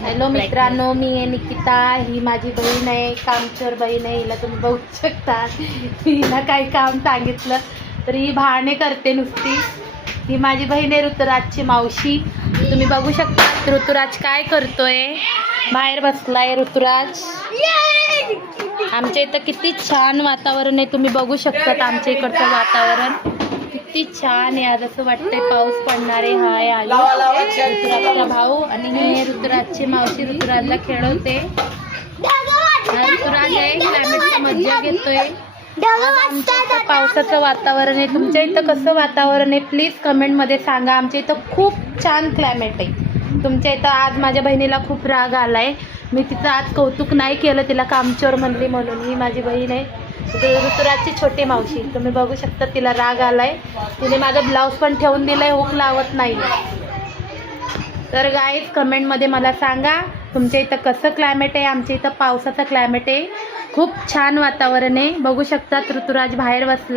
Hello मित्रांनो, मी आहे निकिता. ही माझी बहीण आहे, कामचोर बहीण आहे. हिला तुम्ही बघू शकता. हिला काही काम सांगितलं तर ही भाणे करते नुसती. ही माझी बहीण आहे, ऋतुराजची मावशी. तुम्ही बघू शकता ऋतुराज काय करतोय. बाहेर बसलाय ऋतुराज. आमच्या इथं किती छान वातावरण आहे, तुम्ही बघू शकता. आमच्या इकडचं वातावरण किती छान आहे. आज असं वाटतंय पाऊस पडणार आहे. हाय आलो ऋतुराजचा भाऊ आणि ही ऋतुराजची मावशी ऋतुराजला खेळवते. ऋतुराज आहे, क्लायमेटची मज्जा घेतोय. आमच्या इथं पावसाचं वातावरण आहे. तुमच्या इथं कसं वातावरण आहे प्लीज कमेंटमध्ये सांगा. आमच्या इथं खूप छान क्लायमेट आहे. तुमच्या इथं आज माझ्या बहिणीला खूप राग आलाय. मी तिचं आज कौतुक नाही केलं, तिला कामचोर म्हणली म्हणून. ही माझी बहीण आहे, ऋतुराजची छोटी मावशी. तुम्ही बघू शकता तिला राग आलाय. तिने माझं ब्लाऊज पण ठेवून दिलंय, हुक लावत नाही. तर गाईज कमेंटमध्ये मला सांगा तुमच्या इथं कसं क्लायमेट आहे. आमच्या इथं पावसाचं क्लायमेट आहे, खूप छान वातावरण आहे. बघू शकता ऋतुराज बाहेर बसला.